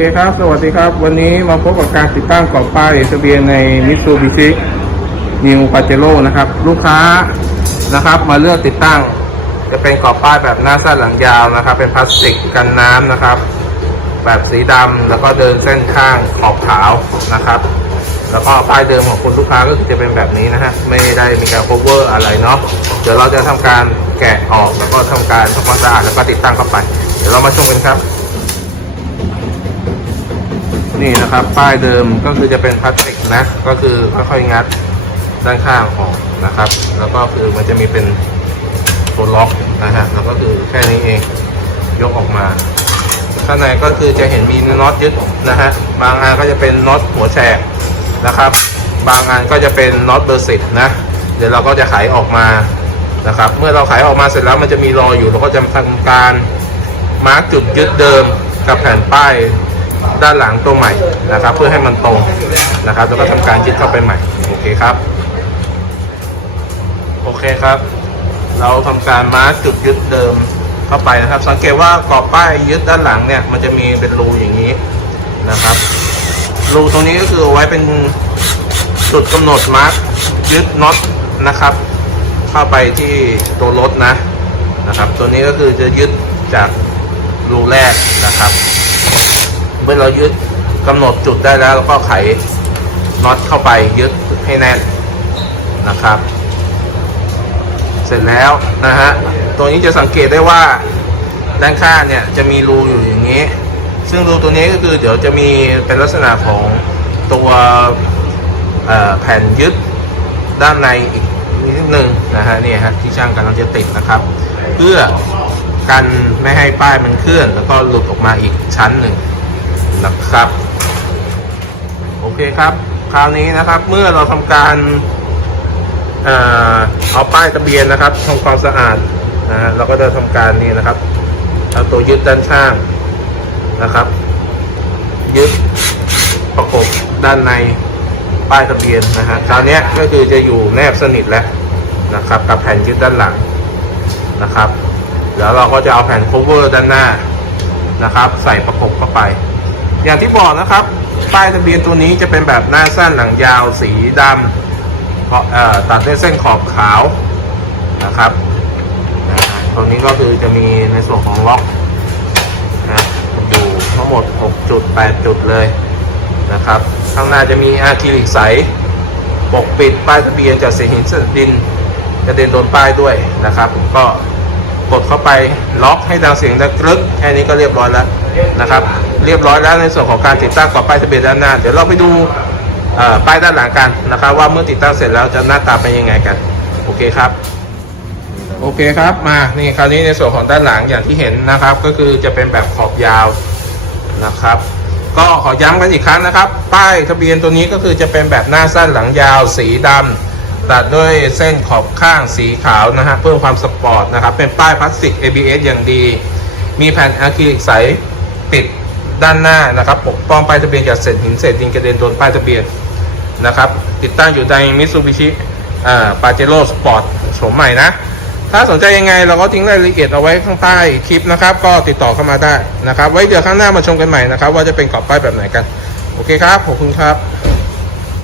เคครับ สวัสดีครับ วันนี้มาพบกับการติดตั้งกรอบป้ายทะเบียนใน Mitsubishi New Pajero นะครับ ลูกค้านะครับมาเลือกติดตั้ง จะเป็นกรอบป้ายแบบหน้าสั้นหลังยาวนะครับ เป็นพลาสติกกันน้ำนะครับ แบบสีดำแล้วก็เดินเส้นข้างขอบขาวนะครับ แล้วก็ป้ายเดิมของคุณลูกค้าก็จะเป็นแบบนี้นะฮะไม่ได้มีการ cover อะไรเนาะเดี๋ยวเราจะทำการแกะออกแล้วก็ทำการทำความสะอาดแล้วก็ติดตั้งเข้าไป เดี๋ยวเรามาชมกันครับ นี่นะครับ ป้ายเดิมก็คือจะเป็นพลาสติกนะ ก็คือค่อยๆงัดด้านข้างออกนะครับ แล้วก็คือมันจะมีเป็นตัวล็อกนะฮะแล้วก็คือแค่นี้เองยกออกมา ข้างในก็คือจะเห็นมีน็อตยึดนะฮะบางอันก็จะเป็นน็อตหัวแฉกนะครับ บางอันก็จะเป็นน็อตเบอร์สิบนะ เดี๋ยวเราก็จะไขออกมานะครับ เมื่อเราไขออกมาเสร็จแล้วมันจะมีรอยอยู่เราก็จะทำการมาร์กจุดยึดเดิมกับแผ่นป้าย ด้านหลังตัวใหม่นะครับ เพื่อให้มันตรงนะครับ แล้วก็ทำการยึดเข้าไปใหม่โอเคครับ โอเคครับ เราทำการมาร์กจุดยึดเดิมเข้าไปนะครับ สังเกตว่ากรอบป้ายยึดด้านหลังเนี่ยมันจะมีเป็นรูอย่างนี้นะครับรูตรงนี้ก็คือเอาไว้เป็นจุดกำหนดมาร์กยึดน็อตนะครับ เข้าไปที่ตัวรถนะนะครับ ตัวนี้ก็คือจะยึดจากรูแรกนะครับ มื่อเรายึดกำหนดจุดได้แล้วเราก็ไขน็อตเข้าไปยึดให้แน่นนะครับ เสร็จแล้วนะฮะตัวนี้จะสังเกตได้ว่าด้านข้างเนี่ยจะมีรูอยู่อย่างนี้ ซึ่งรูตัวนี้ก็คือเดี๋ยวจะมีเป็นลักษณะของตัวแผ่นยึดด้านในอีกนิดนึงนะฮะนี่ฮะที่ช่างกำลังจะติดนะครับ เพื่อกันไม่ให้ป้ายมันเคลื่อน แล้วก็หลุดออกมาอีกชั้นหนึ่ง นะครับ โอเคครับ คราวนี้นะครับ เมื่อเราทำการเอาป้ายทะเบียนนะครับทำความสะอาดนะฮะเราก็จะทำการนี่นะครับเอาตัวยึดด้านข้างนะครับ ยึดประกบด้านในป้ายทะเบียนนะฮะคราวนี้ก็คือจะอยู่แนบสนิทแล้วนะครับ กับแผ่นยึดด้านหลังนะครับ แล้วเราก็จะเอาแผ่น cover ด้านหน้านะครับ ใส่ประกบเข้าไป อย่างที่บอกนะครับ ป้ายทะเบียนตัวนี้จะเป็นแบบหน้าสั้นหลังยาวสีดำเพราะตัดด้วยเส้นขอบขาวนะครับนะตรงนี้ก็คือจะมีในส่วนของล็อกนะอยู่ทั้งหมด 6 จุด 8 จุดเลยนะครับ ข้างหน้าจะมีอะคริลิกใสปกปิดป้ายทะเบียนจากเศษหินเศษดินกระเด็นโดนป้ายด้วยนะครับ ก็ กดเข้าไปล็อกให้ดังเสียงดังกรึกแค่นี้ก็เรียบร้อยแล้วนะครับ เรียบร้อยแล้วในส่วนของการติดตั้งกรอบป้ายทะเบียนด้านหน้า เดี๋ยวเราไปดูป้ายด้านหลังกันนะครับ ว่าเมื่อติดตั้งเสร็จแล้วจะหน้าตาเป็นยังไงกัน โอเคครับ โอเคครับมานี่คราวนี้ในส่วนของด้านหลังอย่างที่เห็นนะครับ ก็คือจะเป็นแบบขอบยาวนะครับก็ขอย้ำกันอีกครั้งนะครับ ป้ายทะเบียนตัวนี้ก็คือจะเป็นแบบหน้าสั้นหลังยาวสีดำ ตัดด้วยเส้นขอบข้างสีขาวนะฮะเพิ่มความสปอร์ตนะครับ เป็นป้ายพลาสติก ABS อย่างดี มีแผ่นอะคริลิกใสปิดด้านหน้านะครับปกป้องป้ายทะเบียนจากเศษหินเศษดินกระเด็นโดนป้ายทะเบียนนะครับติดตั้งอยู่ใน Mitsubishi อ่า Pajero Sport โฉมใหม่นะ ถ้าสนใจยังไงเราก็ทิ้งรายละเอียดเอาไว้ข้างใต้คลิปนะครับ ก็ติดต่อเข้ามาได้นะครับ ไว้เดี๋ยวข้างหน้ามาชมกันใหม่นะครับ ว่าจะเป็นกรอบป้ายแบบไหนกัน โอเคครับ ขอบคุณครับ